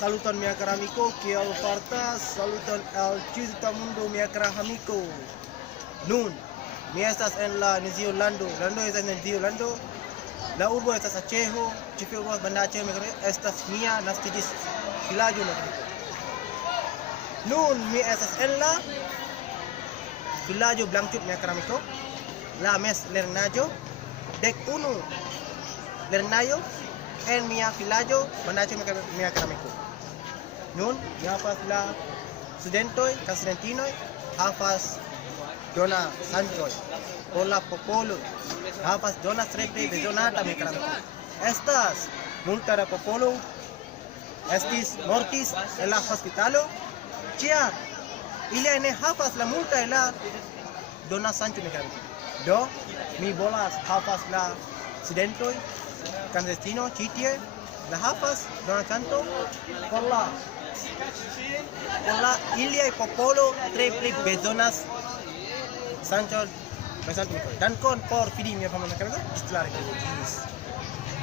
saluton mia caro amico, kiel fartas, saluton al ĉiuta mundo mia kara amiko. Nun, mi estas en la Nizio-lando, lando estas en Nizio-lando, la urbo estas Aĉeho, ĉefurbo banda Aĉeho, mia kara, estas mia naskiĝis vilaĝo mia kara. Nun mi estas en la vilaĝo Blankcut mia kara amiko, la mezlernaĵo, 11 lernaĵo en mia vilaĝo banda Aĉeho mia kara amiko. Nun mi havas la studentoj kaj studentinoj havas dona sanĉoj por la popolo, havas donas tre bezonata mia kara amiko. Estas multa da popolo estis mortis en la hospitalo, ĉar ili ne havas la multa la dona sanĉo mia kara amiko. Do mi volas havas la studentoj kaj studentino ĉi tie la havas dona santo por la iliaj popolo tre pli bezonas sanĉon. Dankon por fidi mia fama mia kara amiko. Ĝis la revido.